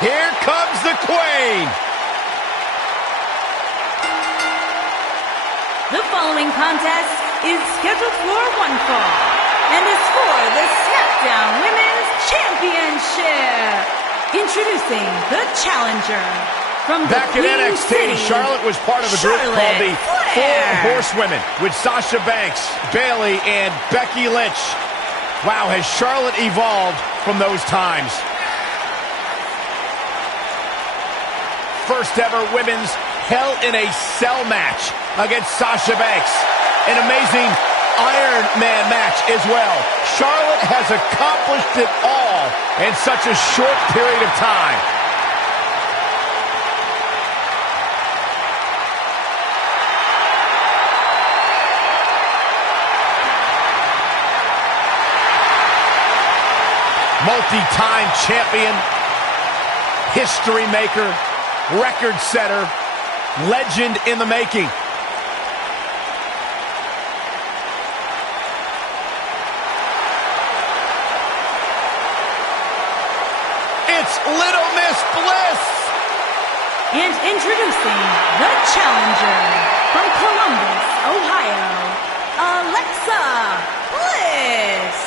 Here comes the Queen. The following contest is scheduled for one fall and is for the Smackdown Women's Championship. Introducing the challenger from the Back in NXT, City, Charlotte was part of a group called the Flair. Four Horsewomen with Sasha Banks, Bayley, and Becky Lynch. Wow, has Charlotte evolved from those times? First ever women's Hell in a Cell match against Sasha Banks. An amazing Iron Man match as well. Charlotte has accomplished it all in such a short period of time. Multi-time champion, history maker, record setter, legend in the making. It's Little Miss Bliss. And introducing the challenger from Columbus, Ohio, Alexa Bliss.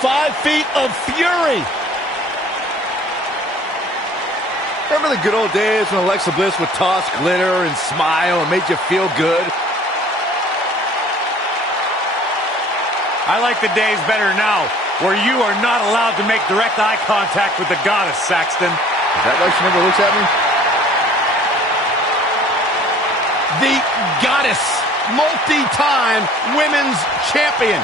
5 feet of fury. Remember the good old days when Alexa Bliss would toss glitter and smile and made you feel good? I like the days better now, where you are not allowed to make direct eye contact with the goddess, Saxton. Is that why she never looks at me? The goddess, multi-time women's champion.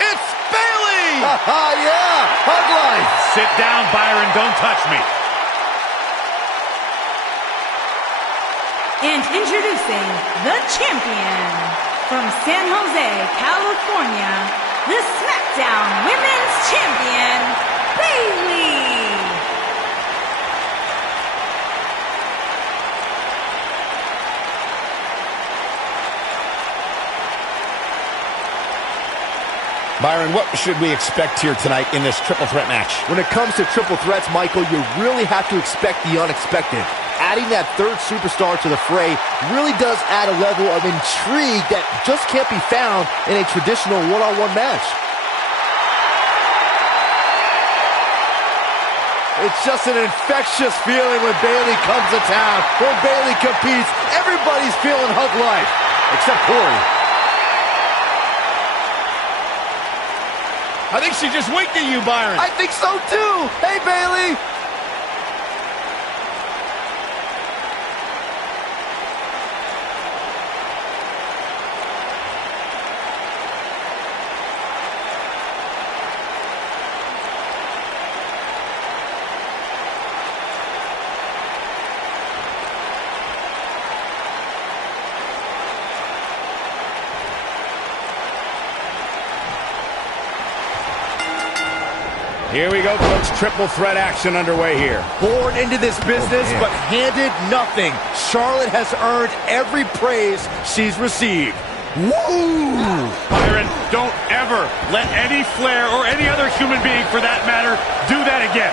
It's Bayley! Yeah! Hug life! Sit down, Byron. Don't touch me. And introducing the champion from San Jose, California, the Smackdown Women's Champion, Bayley. Byron, what should we expect here tonight in this triple threat match? When it comes to triple threats, Michael, you really have to expect the unexpected. Adding that third superstar to the fray really does add a level of intrigue that just can't be found in a traditional one-on-one match. It's just an infectious feeling when Bayley comes to town. When Bayley competes, everybody's feeling hug life, except Corey. I think she just winked at you, Byron. I think so too. Hey, Bayley. Here we go, folks. Triple threat action underway here. Born into this business, but handed nothing. Charlotte has earned every praise she's received. Woo! Byron, don't ever let any Flair or any other human being, for that matter, do that again.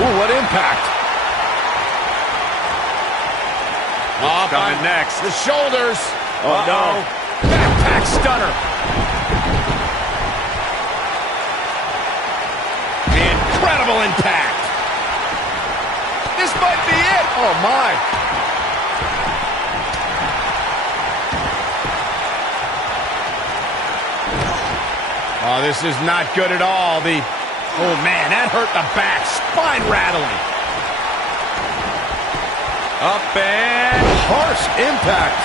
Ooh, what impact. Coming next. The shoulders. Oh, no. Backpack stunner. Incredible impact. This might be it. Oh, my. Oh, this is not good at all. Oh, man, that hurt the back. Spine rattling. Up and Harsh impact.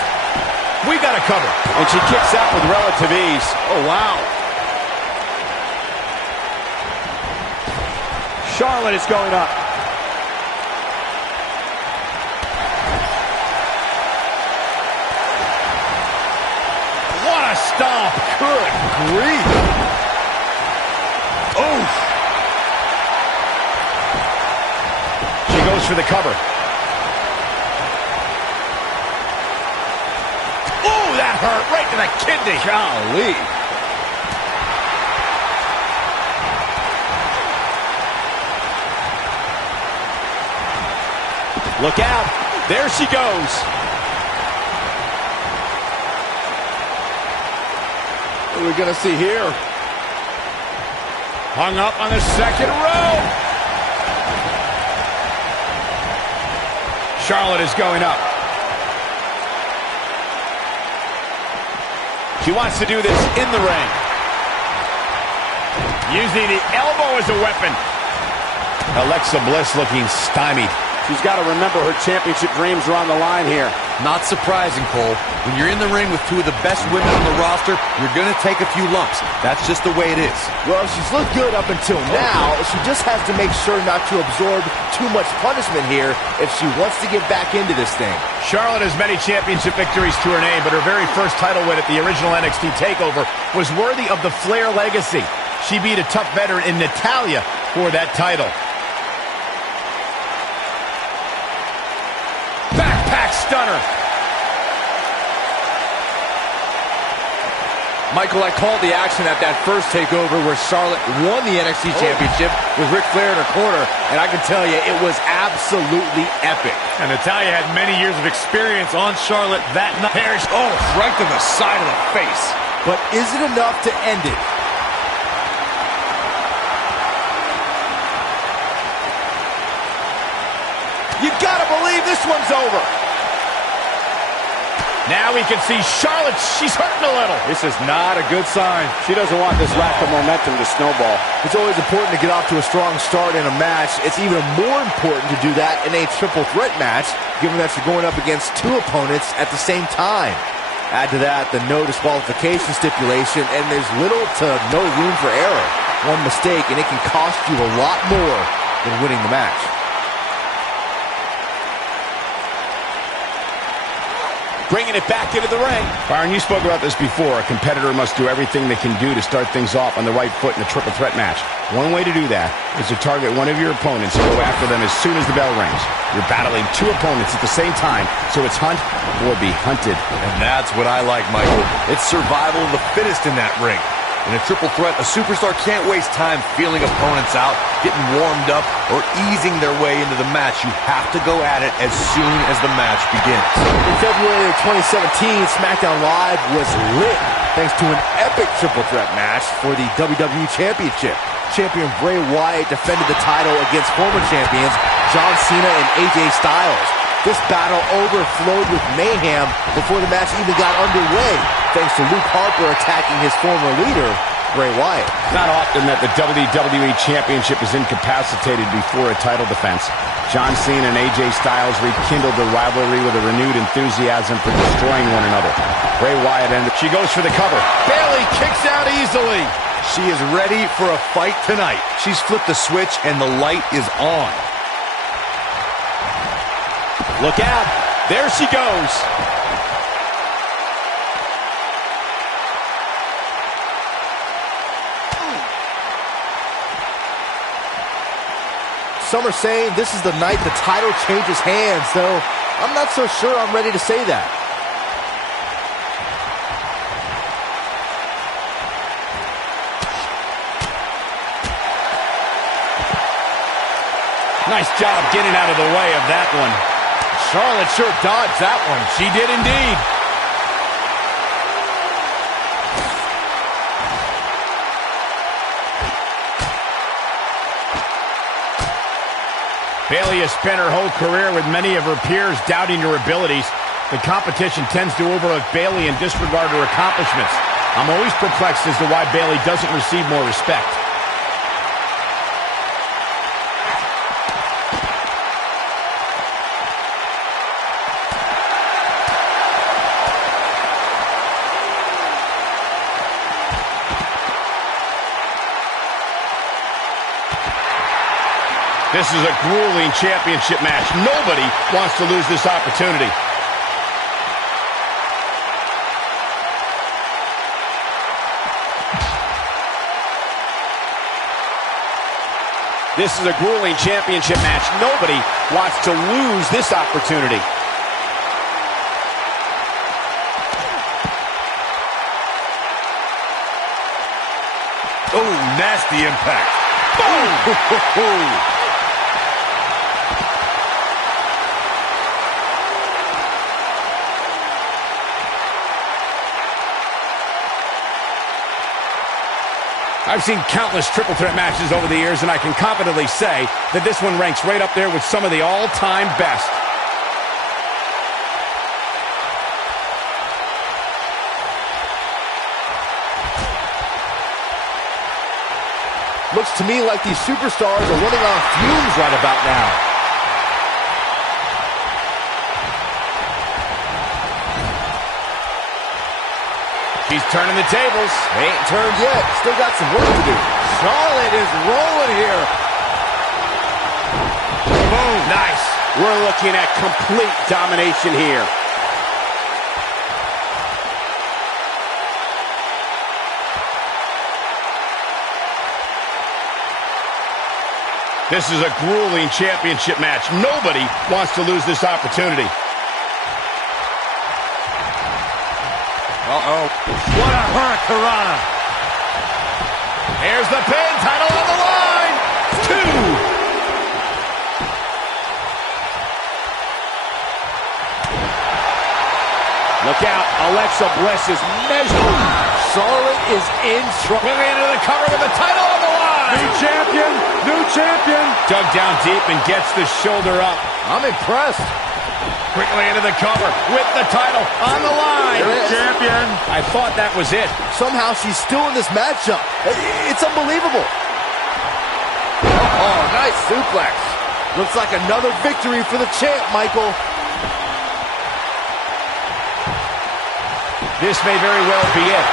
We got to cover. And she kicks out with relative ease. Oh, wow. Charlotte is going up. What a Oh, good grief. Oh. She goes for the cover. Oh, that hurt right to the kidney. Golly. Look out. There she goes. What are we going to see here? Hung up on the second row. Charlotte is going up. She wants to do this in the ring. Using the elbow as a weapon. Alexa Bliss looking stymied. She's got to remember her championship dreams are on the line here. Not surprising, Cole. When you're in the ring with two of the best women on the roster, you're going to take a few lumps. That's just the way it is. Well, she's looked good up until now. She just has to make sure not to absorb too much punishment here if she wants to get back into this thing. Charlotte has many championship victories to her name, but her very first title win at the original NXT TakeOver was worthy of the Flair legacy. She beat a tough veteran in Natalya for that title. Backpack stunner. Michael, I called the action at that first TakeOver where Charlotte won the NXT Championship with Ric Flair in her corner, and I can tell you, it was absolutely epic. And Natalya had many years of experience on Charlotte that night. Oh, right to the side of the face. But is it enough to end it? You gotta believe this one's over. Now we can see Charlotte. She's hurting a little. This is not a good sign. She doesn't want this lack of momentum to snowball. It's always important to get off to a strong start in a match. It's even more important to do that in a triple threat match, given that you're going up against two opponents at the same time. Add to that the no disqualification stipulation, and there's little to no room for error. One mistake, and it can cost you a lot more than winning the match. Bringing it back into the ring. Byron, you spoke about this before. A competitor must do everything they can do to start things off on the right foot in a triple threat match. One way to do that is to target one of your opponents and go after them as soon as the bell rings. You're battling two opponents at the same time, so it's hunt or be hunted. And that's what I like, Michael. It's survival of the fittest in that ring. In a triple threat, a superstar can't waste time feeling opponents out, getting warmed up, or easing their way into the match. You have to go at it as soon as the match begins. In February of 2017, Smackdown Live was lit thanks to an epic triple threat match for the WWE Championship. Champion Bray Wyatt defended the title against former champions John Cena and AJ Styles. This battle overflowed with mayhem before the match even got underway, thanks to Luke Harper attacking his former leader, Bray Wyatt. Not often that the WWE Championship is incapacitated before a title defense. John Cena and AJ Styles rekindled the rivalry with a renewed enthusiasm for destroying one another. Bray Wyatt ended. She goes for the cover. Bayley kicks out easily. She is ready for a fight tonight. She's flipped the switch and the light is on. Look out. There she goes. Some are saying this is the night the title changes hands, though I'm not so sure I'm ready to say that. Nice job getting out of the way of that one. Charlotte sure dodged that one. She did indeed. Bayley has spent her whole career with many of her peers doubting her abilities. The competition tends to overlook Bayley and disregard her accomplishments. I'm always perplexed as to why Bayley doesn't receive more respect. This is a grueling championship match. Nobody wants to lose this opportunity. This is a grueling championship match. Nobody wants to lose this opportunity. Oh, nasty impact. Boom! I've seen countless triple threat matches over the years, and I can confidently say that this one ranks right up there with some of the all-time best. Looks to me like these superstars are running on fumes right about now. She's turning the tables. They ain't turned yet. Still got some work to do. Charlotte is rolling here. Boom. Nice. We're looking at complete domination here. This is a grueling championship match. Nobody wants to lose this opportunity. Uh-oh. What a hurricanrana. Here's the pin. Title on the line. 2. Look out. Alexa Bliss is measuring. Charlotte is in trouble. Moving into the cover with the title on the line. New champion. New champion. Dug down deep and gets the shoulder up. I'm impressed. Quickly into the cover with the title on the line. Champion. I thought that was it. Somehow she's still in this matchup. It's unbelievable. Oh, nice suplex. Looks like another victory for the champ, Michael. This may very well be it.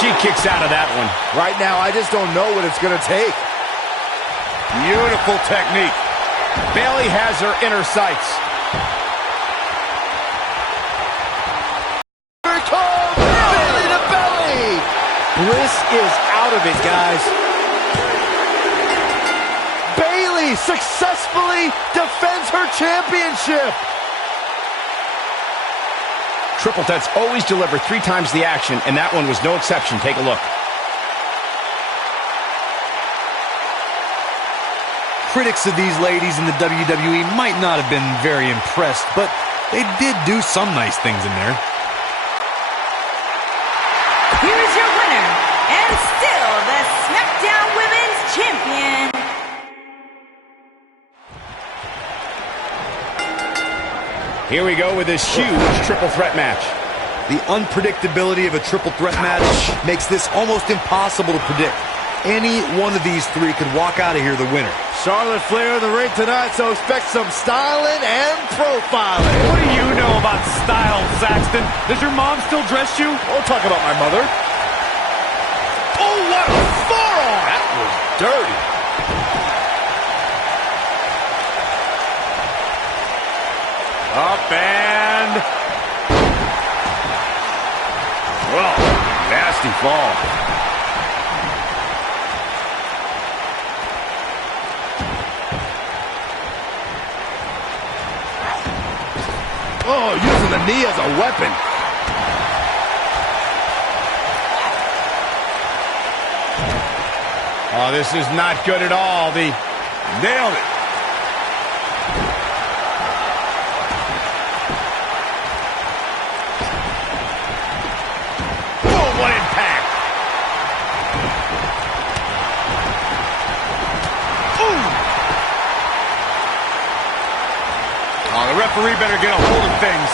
She kicks out of that one. Right now, I just don't know what it's going to take. Beautiful technique. Bayley has her inner sights. Here it comes! Belly to belly! Bliss is out of it, guys. Bayley successfully defends her championship. Triple threats always deliver 3 times the action, and that one was no exception. Take a look. Critics of these ladies in the WWE might not have been very impressed, but they did do some nice things in there. Here's your winner, and still the Smackdown Women's Champion. Here we go with this huge triple threat match. The unpredictability of a triple threat match makes this almost impossible to predict. Any one of these 3 could walk out of here the winner. Charlotte Flair in the ring tonight, so expect some styling and profiling. What do you know about style, Saxton? Does your mom still dress you? We'll talk about my mother. Oh, what a forearm! That was dirty. Up and... Well, nasty fall. Oh, using the knee as a weapon. Oh, this is not good at all. Nailed it. Oh, what impact. Oh, the referee better get a hold of things.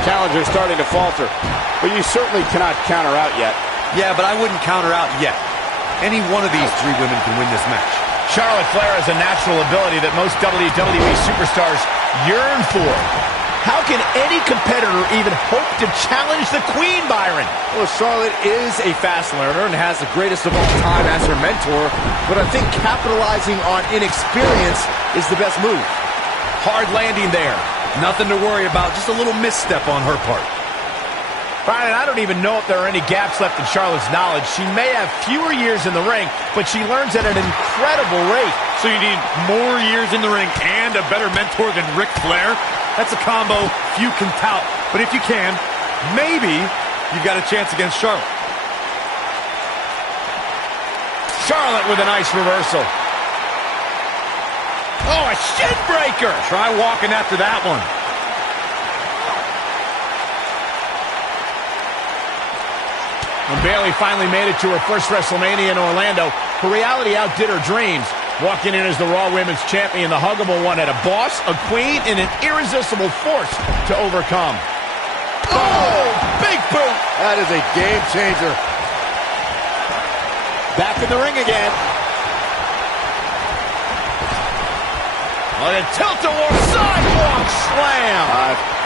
Challenger's starting to falter, but you certainly cannot counter out yet. Yeah, but I wouldn't counter out yet. Any one of these 3 women can win this match. Charlotte Flair has a natural ability that most WWE superstars yearn for. How can any competitor even hope to challenge the Queen, Byron? Well, Charlotte is a fast learner and has the greatest of all time as her mentor, but I think capitalizing on inexperience is the best move. Hard landing there. Nothing to worry about, just a little misstep on her part. Byron, I don't even know if there are any gaps left in Charlotte's knowledge. She may have fewer years in the ring, but she learns at an incredible rate. So you need more years in the ring and a better mentor than Ric Flair? That's a combo few can tout. But if you can, maybe you've got a chance against Charlotte. Charlotte with a nice reversal. Oh, a shin breaker. Try walking after that one. When Bayley finally made it to her first WrestleMania in Orlando, her reality outdid her dreams. Walking in as the Raw Women's Champion, the huggable one had a boss, a queen, and an irresistible force to overcome. Oh, big boot. That is a game changer. Back in the ring again. On a tilt-a-war sidewalk slam.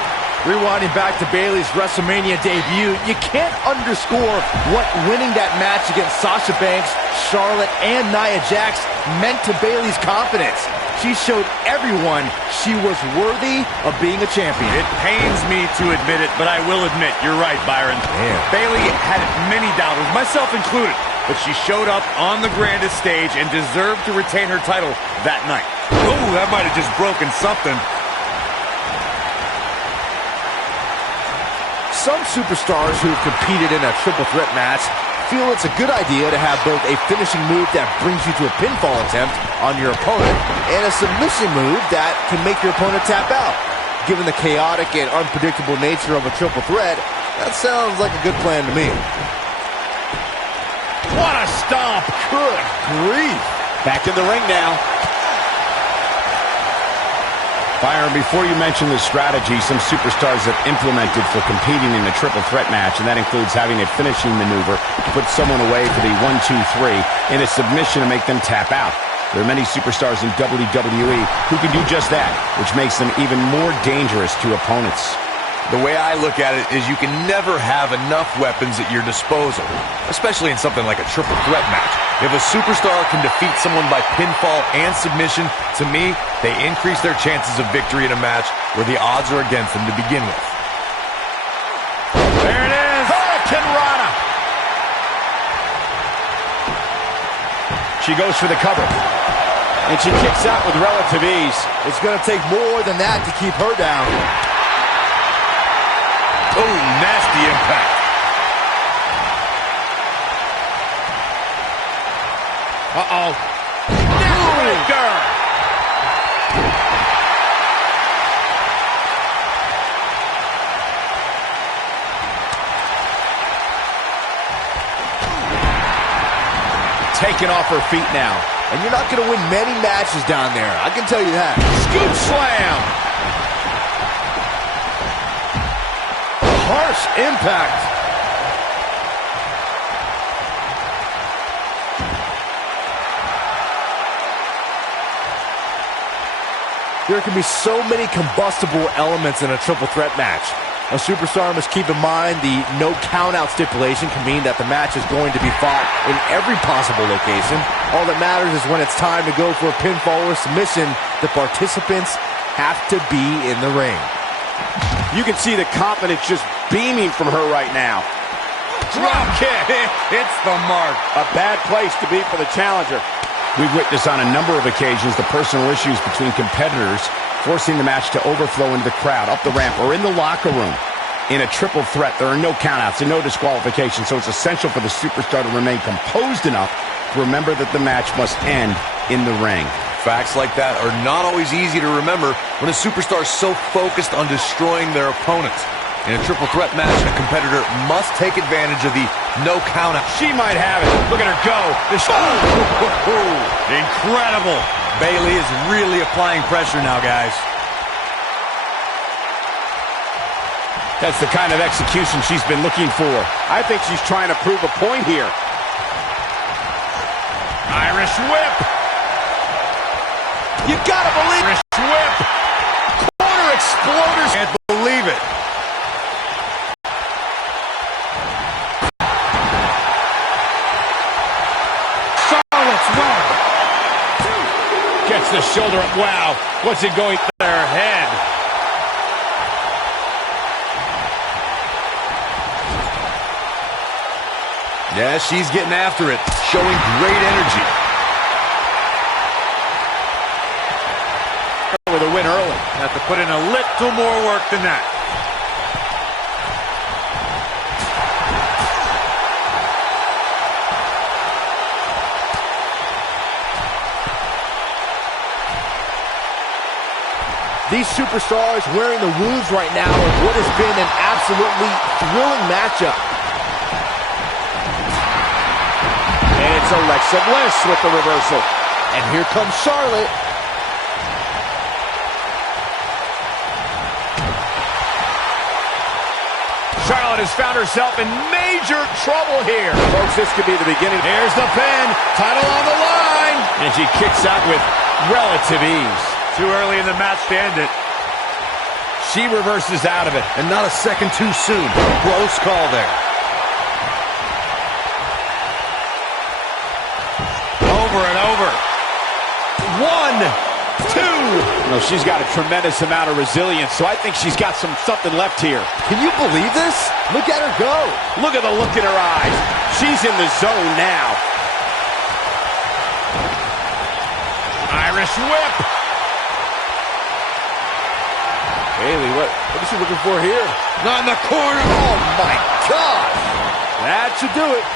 Rewinding back to Bayley's WrestleMania debut, you can't underscore what winning that match against Sasha Banks, Charlotte, and Nia Jax meant to Bayley's confidence. She showed everyone she was worthy of being a champion. It pains me to admit it, but I will admit, you're right, Byron. Man. Bayley had many doubters, myself included, but she showed up on the grandest stage and deserved to retain her title that night. Oh, that might have just broken something. Some superstars who have competed in a triple threat match feel it's a good idea to have both a finishing move that brings you to a pinfall attempt on your opponent and a submission move that can make your opponent tap out. Given the chaotic and unpredictable nature of a triple threat, that sounds like a good plan to me. What a stomp. Good grief. Back in the ring now. Byron, before you mention the strategy some superstars have implemented for competing in a triple threat match, and that includes having a finishing maneuver to put someone away for the 1-2-3 and a submission to make them tap out. There are many superstars in WWE who can do just that, which makes them even more dangerous to opponents. The way I look at it is you can never have enough weapons at your disposal, especially in something like a triple threat match. If a superstar can defeat someone by pinfall and submission, to me, they increase their chances of victory in a match where the odds are against them to begin with. There it is. Hurricane Rana. She goes for the cover. And she kicks out with relative ease. It's going to take more than that to keep her down. Oh, nasty impact. Uh-oh. Neckbreaker. Taken off her feet now. And you're not going to win many matches down there, I can tell you that. Scoop slam. Harsh impact. There can be so many combustible elements in a triple threat match. A superstar must keep in mind the no count-out stipulation can mean that the match is going to be fought in every possible location. All that matters is when it's time to go for a pinfall or submission, the participants have to be in the ring. You can see the confidence just beaming from her right now. Drop kick. It's the mark. A bad place to be for the challenger. We've witnessed on a number of occasions the personal issues between competitors forcing the match to overflow into the crowd, up the ramp, or in the locker room. In a triple threat, there are no countouts and no disqualifications, so it's essential for the superstar to remain composed enough to remember that the match must end in the ring. Facts like that are not always easy to remember when a superstar is so focused on destroying their opponents. In a triple threat match, a competitor must take advantage of the no countout. She might have it. Look at her go. Incredible. Bayley is really applying pressure now, guys. That's the kind of execution she's been looking for. I think she's trying to prove a point here. Irish whip. You gotta believe it. Irish whip. Corner exploders. Can't believe it. Charlotte's win. Gets the shoulder up. Wow. What's it going through her head? Yeah, she's getting after it, showing great energy. With a win early. Have to put in a little more work than that. These superstars wearing the wounds right now of what has been an absolutely thrilling matchup. And it's Alexa Bliss with the reversal. And here comes Charlotte. Charlotte has found herself in major trouble here. Folks, this could be the beginning. Here's the pin. Title on the line. And she kicks out with relative ease. Too early in the match to end it. She reverses out of it. And not a second too soon. Close call there. Over and over. 1, 2. No, she's got a tremendous amount of resilience, so I think she's got something left here. Can you believe this? Look at her go. Look at the look in her eyes. She's in the zone now. Irish whip. Bayley, what is she looking for here? Not in the corner. Oh, my gosh. That should do it.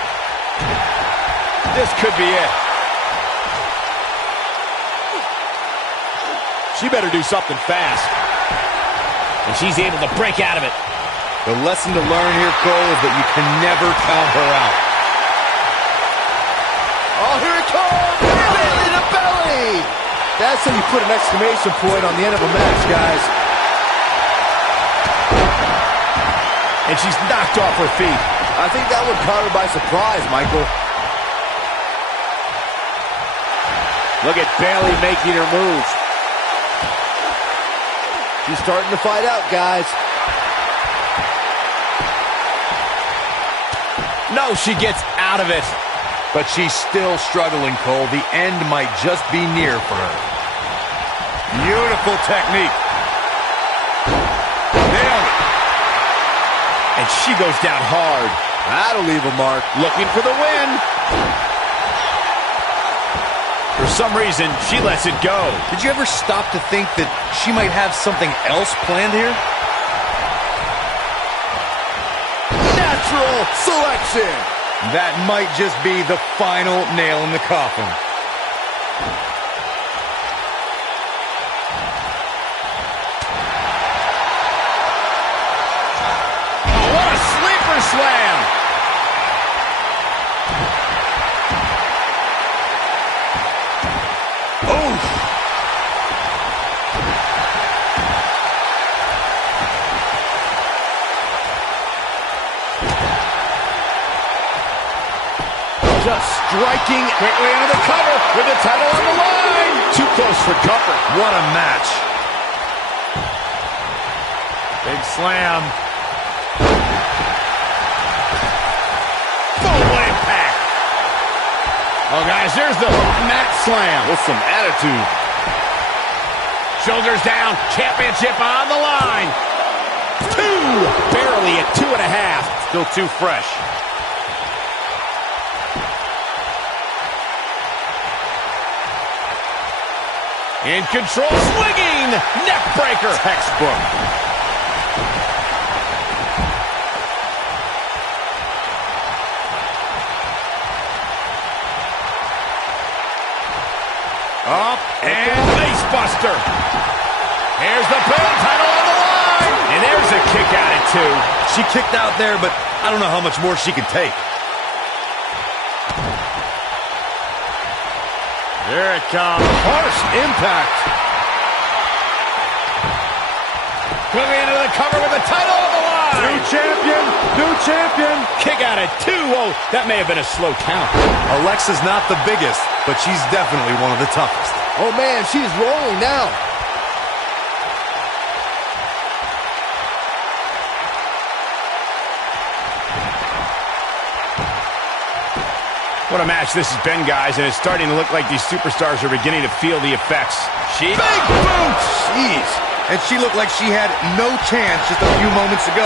This could be it. She better do something fast. And she's able to break out of it. The lesson to learn here, Cole, is that you can never count her out. Oh, here it comes. Bayley to belly. That's how you put an exclamation point on the end of a match, guys. And she's knocked off her feet. I think that one caught her by surprise, Michael. Look at Bayley making her moves. She's starting to fight out, guys. No, she gets out of it. But she's still struggling, Cole. The end might just be near for her. Beautiful technique. Nailed it. And she goes down hard. That'll leave a mark. Looking for the win. For some reason, she lets it go. Did you ever stop to think that she might have something else planned here? Natural selection. That might just be the final nail in the coffin. Oh, what a sleeper slam. Just striking quickly into the cover with the title on the line. Too close for comfort. What a match. Big slam. Full impact. Oh, guys, there's the mat slam. With some attitude. Shoulders down. Championship on the line. 2. Barely at 2.5. Still too fresh. In control, swinging, neck breaker. Textbook. Up and face buster. Here's the pin, title on the line. And there's a kick out at 2. She kicked out there, but I don't know how much more she could take. Here it comes. Harsh impact. Coming into the cover with the title on the line. New champion. New champion. Kick out at 2. Oh, that may have been a slow count. Alexa's not the biggest, but she's definitely one of the toughest. Oh, man, she's rolling now. What a match this has been, guys, and it's starting to look like these superstars are beginning to feel the effects. Big boots! Jeez. And she looked like she had no chance just a few moments ago.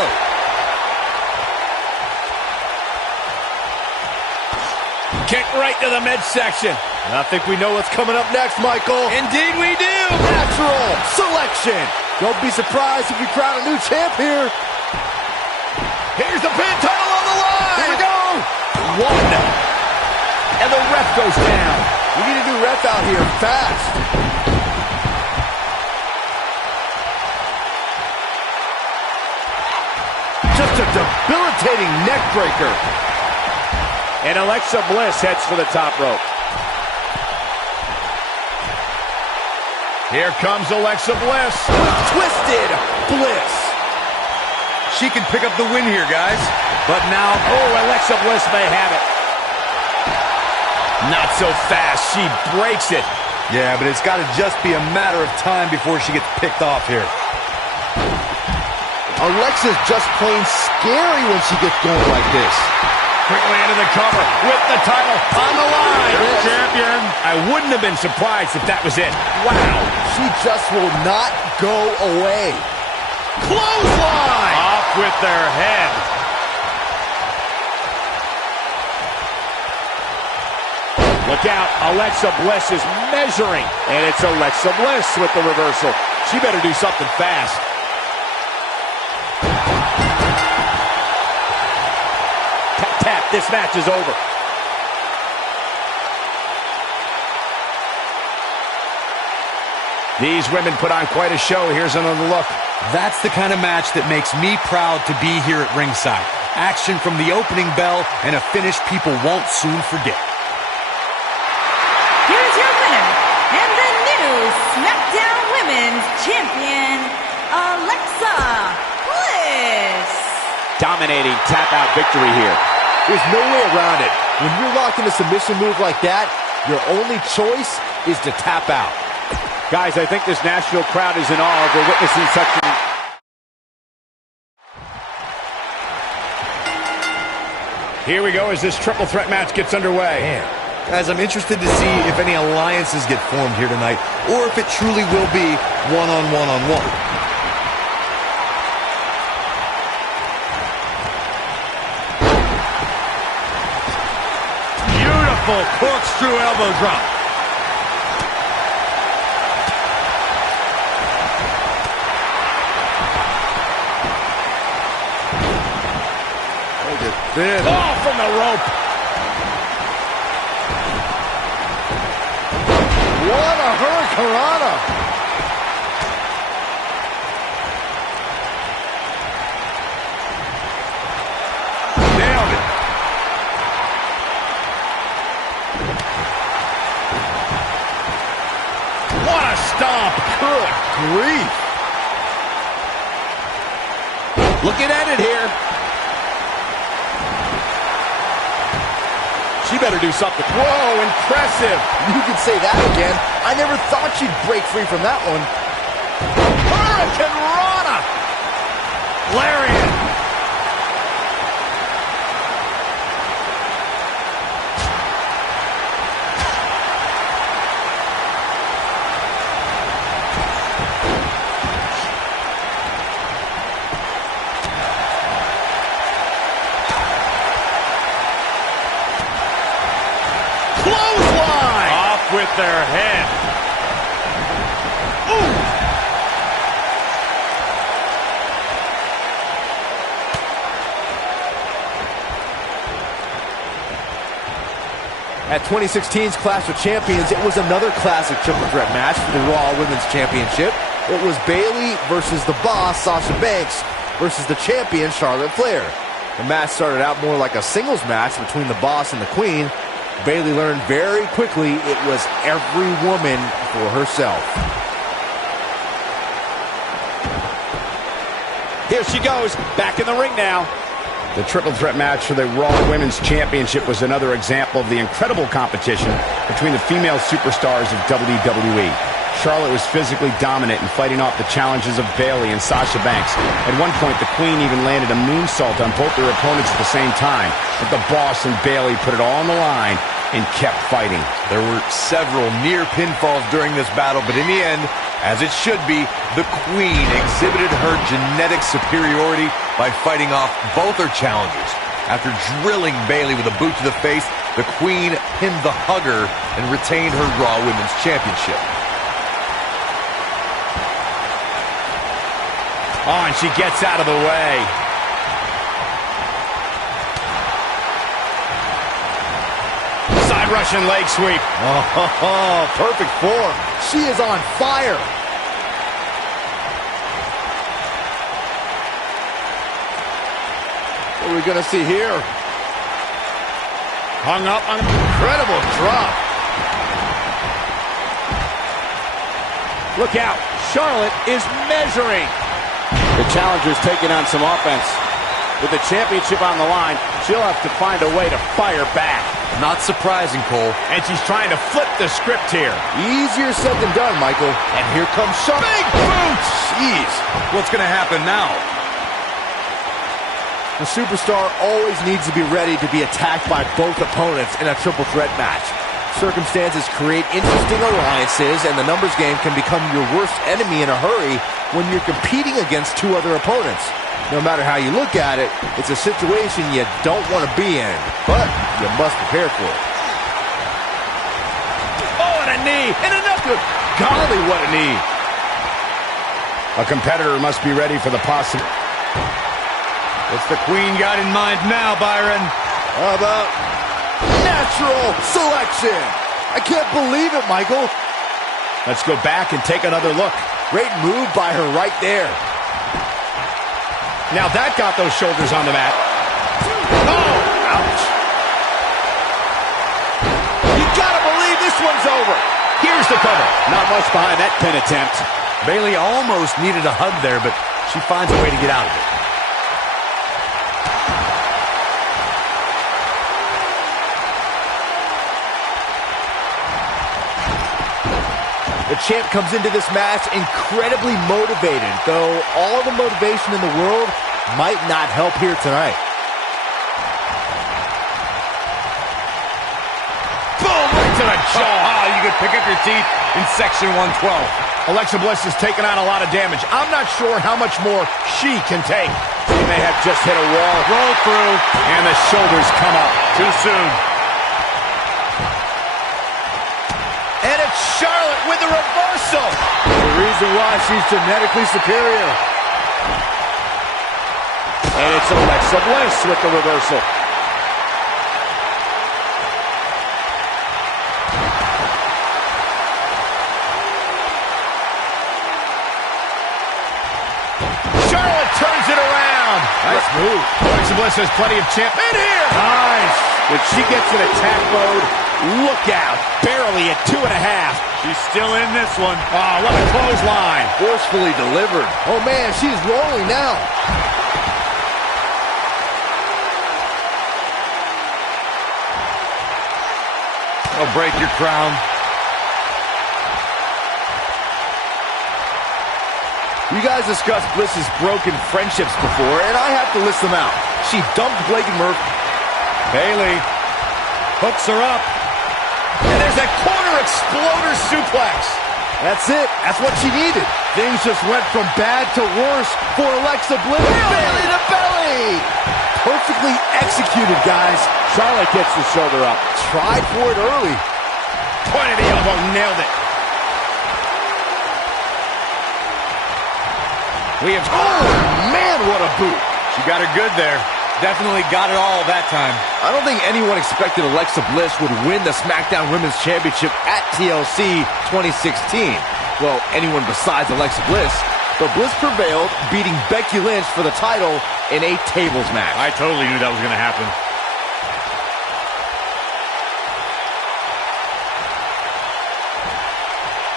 Kick right to the midsection. I think we know what's coming up next, Michael. Indeed we do. Natural selection. Don't be surprised if we crown a new champ here. Here's the pin, title on the line. Here we go. One. And the ref goes down. We need a new ref out here fast. Just a debilitating neck breaker. And Alexa Bliss heads for the top rope. Here comes Alexa Bliss. With twisted Bliss. She can pick up the win here, guys. But now, Alexa Bliss may have it. Not so fast. She breaks it. Yeah, but it's got to just be a matter of time before she gets picked off here. Alexa's just plain scary when she gets going like this. Quickly into the cover with the title on the line. Champion. I wouldn't have been surprised if that was it. Wow. She just will not go away. Clothesline. Off with their head. Look out. Alexa Bliss is measuring. And it's Alexa Bliss with the reversal. She better do something fast. Tap. This match is over. These women put on quite a show. Here's another look. That's the kind of match that makes me proud to be here at ringside. Action from the opening bell and a finish people won't soon forget. Here's your winner and the new Smackdown Women's Champion, Alexa Bliss. Dominating tap-out victory here. There's no way around it. When you're locked in a submission move like that, your only choice is to tap out. Guys, I think this Nashville crowd is in awe. We're witnessing such an... Here we go as this triple threat match gets underway. Man. Guys, I'm interested to see if any alliances get formed here tonight, or if it truly will be one-on-one-on-one. Beautiful corkscrew elbow drop. Ball from the rope. What a hurricanrana. Nailed it. What a stomp. Good grief. Looking at it here. She better do something. Whoa, impressive. You can say that again. I never thought she'd break free from that one. Hurricanrana. Lariat. Clothesline. Off with their head. Ooh. At 2016's Clash of Champions, it was another classic triple threat match for the Raw Women's Championship. It was Bayley versus the Boss, Sasha Banks, versus the champion, Charlotte Flair. The match started out more like a singles match between the Boss and the Queen. Bayley learned very quickly it was every woman for herself. Here she goes, back in the ring now. The triple threat match for the Raw Women's Championship was another example of the incredible competition between the female superstars of WWE. Charlotte was physically dominant and fighting off the challenges of Bayley and Sasha Banks. At one point, the Queen even landed a moonsault on both their opponents at the same time. But the Boss and Bayley put it all on the line and kept fighting. There were several near pinfalls during this battle, but in the end, as it should be, the Queen exhibited her genetic superiority by fighting off both her challengers. After drilling Bayley with a boot to the face, The Queen pinned the Hugger and retained her Raw Women's Championship. Oh, and she gets out of the way. Side Russian leg sweep. Oh, perfect form. She is on fire. What are we going to see here? Hung up on an Incredible drop. Look out. Charlotte is measuring. The challenger's taking on some offense. With the championship on the line, she'll have to find a way to fire back. Not surprising, Cole. And she's trying to flip the script here. Easier said than done, Michael. And here comes Charlotte. Big boot! Jeez, what's going to happen now? The superstar always needs to be ready to be attacked by both opponents in a triple threat match. Circumstances create interesting alliances, and the numbers game can become your worst enemy in a hurry when you're competing against two other opponents. No matter how you look at it, it's a situation you don't want to be in, but you must prepare for it. Oh, and a knee, and another good. Golly, what a knee. A competitor must be ready for the possible. What's the Queen got in mind now, Byron? How about natural selection? I can't believe it, Michael. Let's go back and take another look. Great move by her right there. Now that got those shoulders on the mat. Oh, ouch. You gotta believe this one's over. Here's the cover. Not much behind that pin attempt. Bayley almost needed a hug there, but she finds a way to get out of it. The champ comes into this match incredibly motivated, though all the motivation in the world might not help here tonight. Boom, right to the jaw. Oh, you could pick up your teeth in section 112. Alexa Bliss has taken on a lot of damage. I'm not sure how much more she can take. She may have just hit a wall. Roll through, and the shoulders come up. Too soon. And it's Charlotte with the reversal. The reason why she's genetically superior. And it's Alexa Bliss with the reversal. Charlotte turns it around. Nice move. Alexa Bliss has plenty of champ. In here. Nice. When she gets in attack mode, look out. Barely at 2.5. She's still in this one. Oh, what a clothesline. Forcefully delivered. Oh, man, she's rolling now. I'll break your crown. You guys discussed Bliss's broken friendships before, and I have to list them out. She dumped Blake and Murphy. Bayley hooks her up. And there's that corner exploder suplex. That's it. That's what she needed. Things just went from bad to worse for Alexa Bliss. Belly to belly. Perfectly executed, guys. Charlotte gets the shoulder up. Tried for it early. Point of the elbow, nailed it. We have... Oh, man, what a boot. She got her good there. Definitely got it all that time. I don't think anyone expected Alexa Bliss would win the Smackdown Women's Championship at TLC 2016. Well, anyone besides Alexa Bliss. But Bliss prevailed, beating Becky Lynch for the title in a tables match. I totally knew that was going to happen.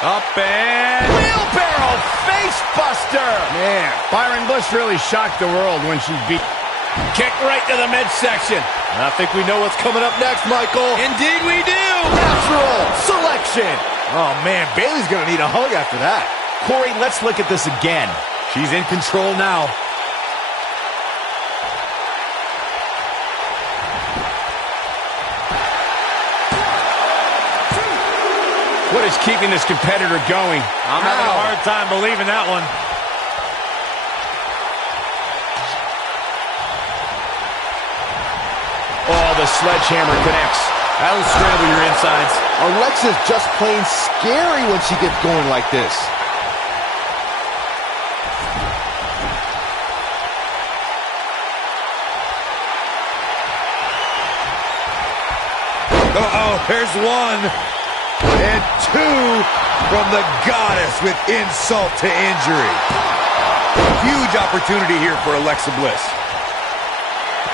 Up and... Wheelbarrow face buster. Man, Byron Bliss really shocked the world when she beat... Kick right to the midsection. I think we know what's coming up next, Michael. Indeed we do. Natural selection. Oh, man, Bayley's going to need a hug after that. Corey, let's look at this again. She's in control now. What is keeping this competitor going? I'm having a hard time believing that one. Oh, the sledgehammer connects. That'll scramble your insides. Alexa's just plain scary when she gets going like this. Uh-oh, here's one. And two from the goddess with insult to injury. Huge opportunity here for Alexa Bliss.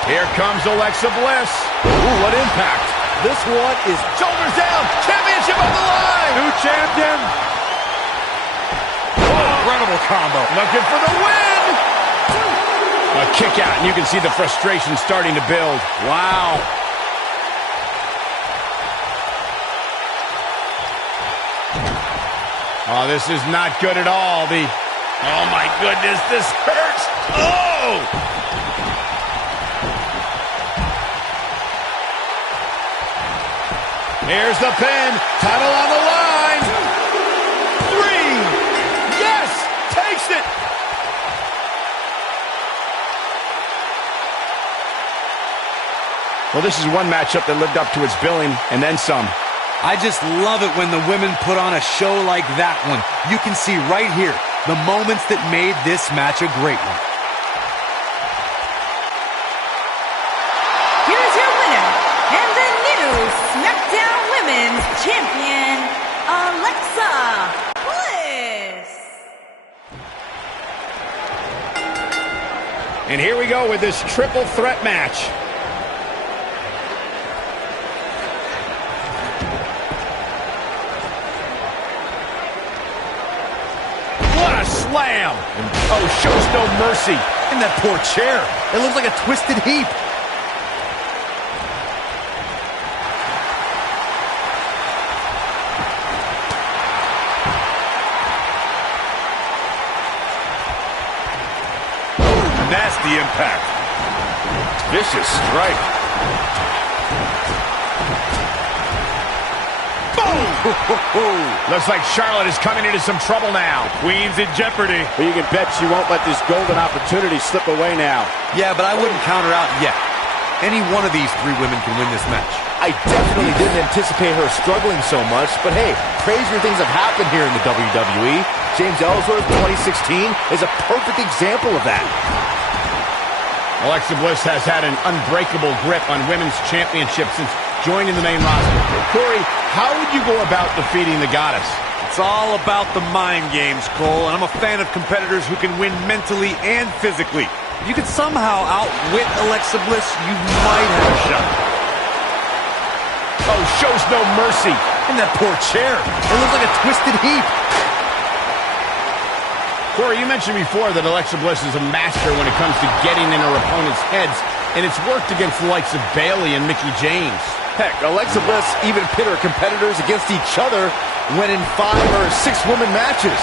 Here comes Alexa Bliss. Ooh, what impact. This one is Shoulders down. Championship on the line. New champion. Incredible combo. Looking for the win. A kick out, and you can see the frustration starting to build. Wow. Oh, this is not good at all. Oh my goodness, this hurts. Oh! Here's the pin. Title on the line. 3. Yes! Takes it! Well, this is one matchup that lived up to its billing, and then some. I just love it when the women put on a show like that one. You can see right here the moments that made this match a great one. Here's your winner, and the new Smackdown Women's Champion, Alexa Bliss. And here we go with this triple threat match. Slam! And, oh, shows no mercy. And that poor chair. It looks like a twisted heap. Nasty impact. Vicious strike. Looks like Charlotte is coming into some trouble now. Queen's in jeopardy. But you can bet she won't let this golden opportunity slip away now. Yeah, but I wouldn't count her out yet. Any one of these 3 women can win this match. I definitely didn't anticipate her struggling so much, but hey, crazier things have happened here in the WWE. James Ellsworth 2016 is a perfect example of that. Alexa Bliss has had an unbreakable grip on women's championship since joining the main roster. Corey, how would you go about defeating the goddess? It's all about the mind games, Cole, and I'm a fan of competitors who can win mentally and physically. If you can somehow outwit Alexa Bliss, you might have a shot. Oh, shows no mercy. And that poor chair. It looks like a twisted heap. Corey, you mentioned before that Alexa Bliss is a master when it comes to getting in her opponent's heads, and it's worked against the likes of Bayley and Mickie James. Heck, Alexa Bliss even pit her competitors against each other when in 5 or 6 woman matches.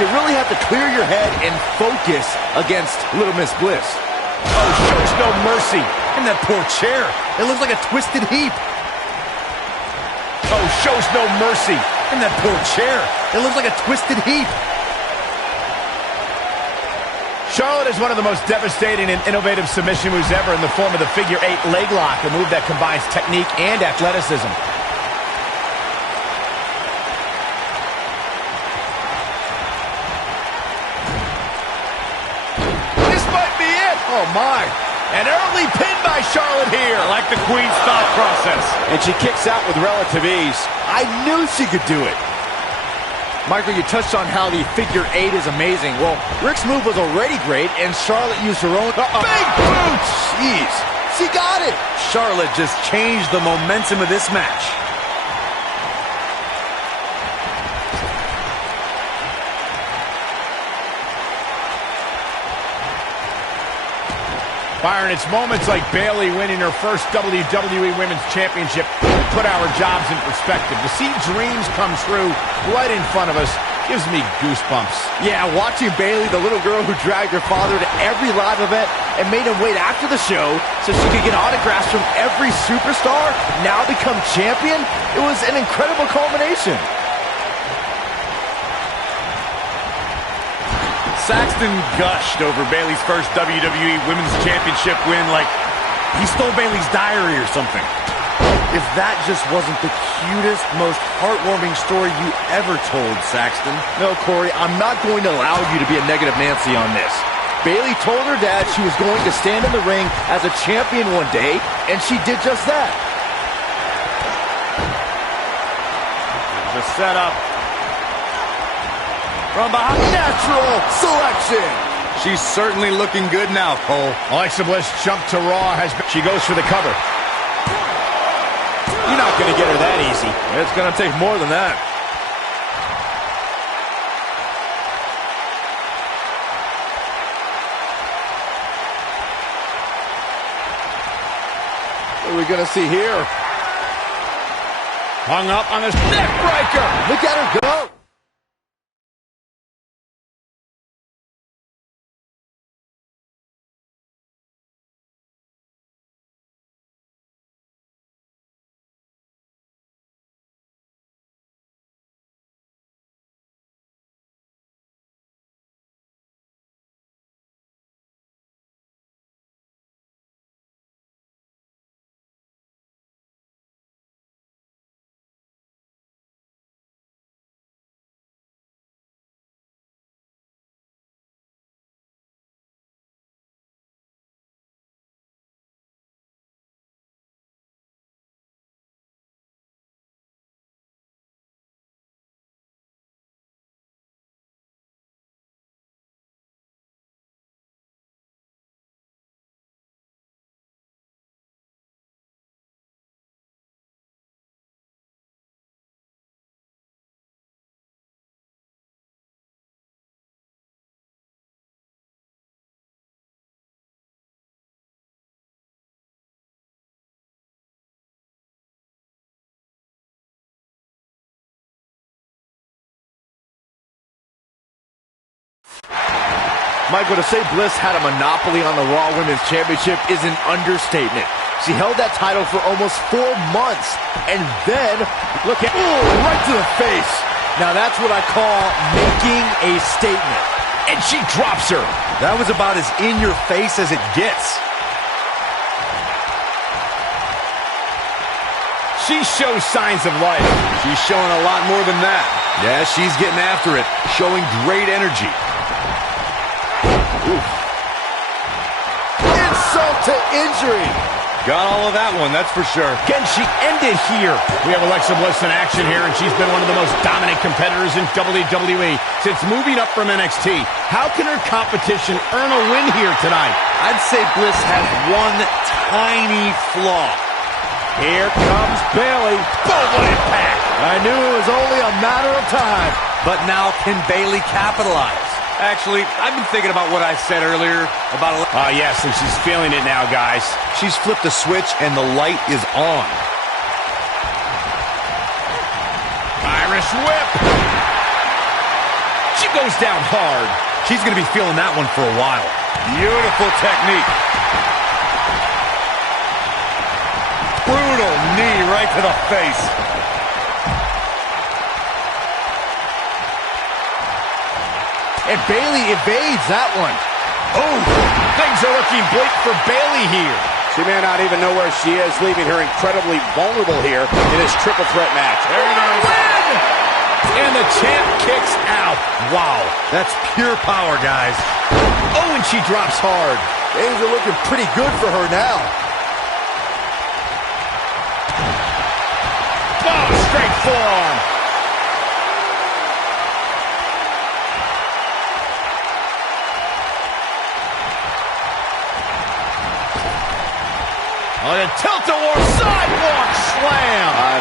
You really have to clear your head and focus against Little Miss Bliss. Oh, shows no mercy. And that poor chair. It looks like a twisted heap. Oh, shows no mercy. And that poor chair. It looks like a twisted heap. Charlotte is one of the most devastating and innovative submission moves ever in the form of the figure 8 leg lock, a move that combines technique and athleticism. This might be it. Oh, my. An early pin by Charlotte here. I like the Queen's thought process. And she kicks out with relative ease. I knew she could do it. Michael, you touched on how the figure 8 is amazing. Well, Rick's move was already great, and Charlotte used her own... Big boot! Jeez. She got it. Charlotte just changed the momentum of this match. Byron, it's moments like Bayley winning her first WWE Women's Championship that put our jobs in perspective. To see dreams come true right in front of us gives me goosebumps. Yeah, watching Bayley, the little girl who dragged her father to every live event and made him wait after the show so she could get autographs from every superstar, now become champion, it was an incredible culmination. Saxton gushed over Bayley's first WWE Women's Championship win like he stole Bayley's diary or something. If that just wasn't the cutest, most heartwarming story you ever told, Saxton. No, Corey, I'm not going to allow you to be a negative Nancy on this. Bayley told her dad she was going to stand in the ring as a champion one day, and she did just that. The setup. From behind. Natural selection. She's certainly looking good now, Cole. Alexa Bliss jumped to Raw. She goes for the cover. You're not going to get her that easy. It's going to take more than that. What are we going to see here? Hung up on this neck breaker. Look at her go. Michael, to say Bliss had a monopoly on the Raw Women's Championship is an understatement. She held that title for almost 4 months, and then, look at, right to the face. Now that's what I call making a statement. And she drops her. That was about as in your face as it gets. She shows signs of life. She's showing a lot more than that. Yeah, she's getting after it, showing great energy. Oof. Insult to injury. Got all of that one, that's for sure. Can she end it here? We have Alexa Bliss in action here, and she's been one of the most dominant competitors in WWE since moving up from NXT. How can her competition earn a win here tonight? I'd say Bliss has one tiny flaw. Here comes Bayley. Boom, what impact! I knew it was only a matter of time. But now can Bayley capitalize? Actually, I've been thinking about what I said earlier about... yes, and she's feeling it now, guys. She's flipped the switch and the light is on. Irish whip. She goes down hard. She's going to be feeling that one for a while. Beautiful technique. Brutal knee right to the face. And Bayley evades that one. Oh, things are looking bleak for Bayley here. She may not even know where she is, leaving her incredibly vulnerable here in this triple threat match. There it is. Win! And the champ kicks out. Wow, that's pure power, guys. Oh, and she drops hard. Things are looking pretty good for her now. Oh, straight forearm. On a tilt-a-war sidewalk slam.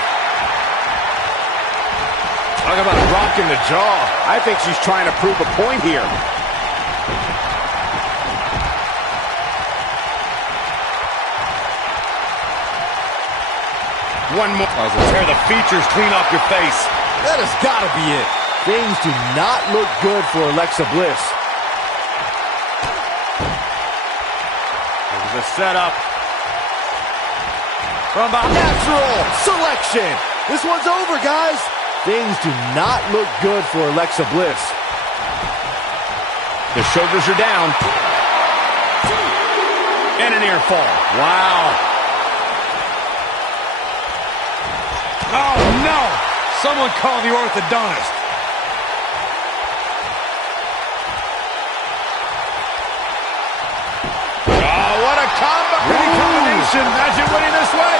Talk about rocking the jaw. I think she's trying to prove a point here. One more. Tear the features clean off your face. That has got to be it. Things do not look good for Alexa Bliss. There's a setup. From behind. Natural selection. This one's over, guys. Things do not look good for Alexa Bliss. The shoulders are down. And an near fall. Wow. Someone call the orthodontist. Oh, what a combo! Pretty combination. Imagine winning this way.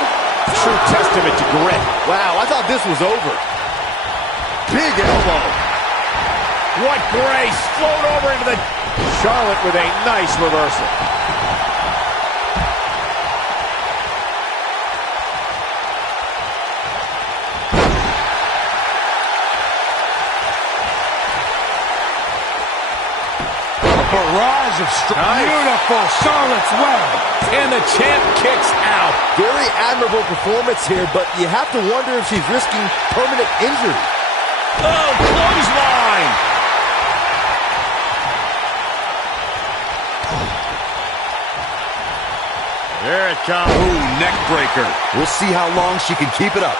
True testament to grit. Wow, I thought this was over. Big elbow. What grace! Float over into the... Charlotte with a nice reversal. Barrage of strength. Beautiful Charlotte's Web. And the champ kicks out. Very admirable performance here, but you have to wonder if she's risking permanent injury. Oh, clothesline! Here it comes. Ooh, neck breaker. We'll see how long she can keep it up.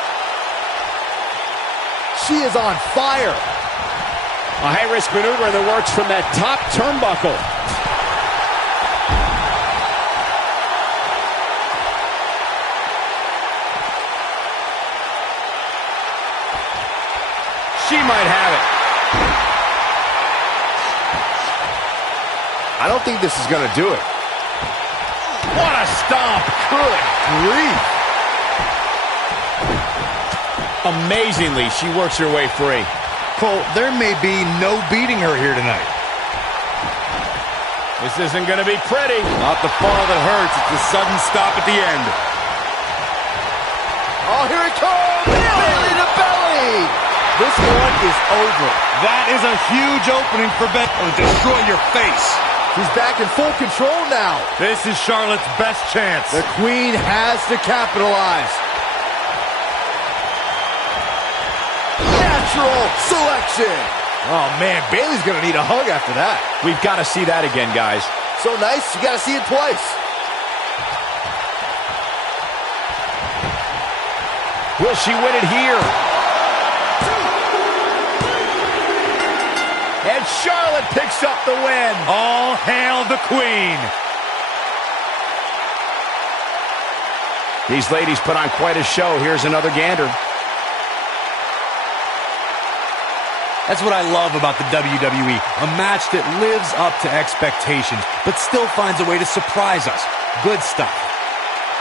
She is on fire. A high-risk maneuver in the works from that top turnbuckle. She might have it. I don't think this is going to do it. What a stomp. Good grief. Amazingly, she works her way free. Cole, there may be no beating her here tonight. This isn't going to be pretty. Not the fall that hurts, it's the sudden stop at the end. Oh, here it comes! Bayley to belly! This one is over. That is a huge opening for Bayley. It'll destroy your face. She's back in full control now. This is Charlotte's best chance. The Queen has to capitalize. Natural selection. Oh, man, Bayley's going to need a hug after that. We've got to see that again, guys. So nice, you got to see it twice. Will she win it here? And Charlotte picks up the win. All hail the Queen. These ladies put on quite a show. Here's another gander. That's what I love about the WWE. A match that lives up to expectations, but still finds a way to surprise us. Good stuff.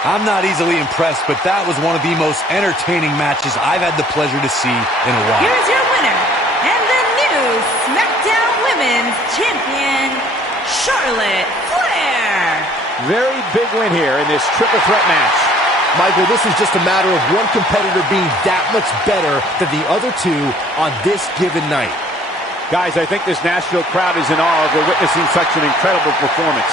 I'm not easily impressed, but that was one of the most entertaining matches I've had the pleasure to see in a while. Here's your winner, and the new Smackdown Women's Champion, Charlotte Flair. Very big win here in this triple threat match. Michael, this is just a matter of one competitor being that much better than the other two on this given night. Guys, I think this Nashville crowd is in awe of witnessing such an incredible performance.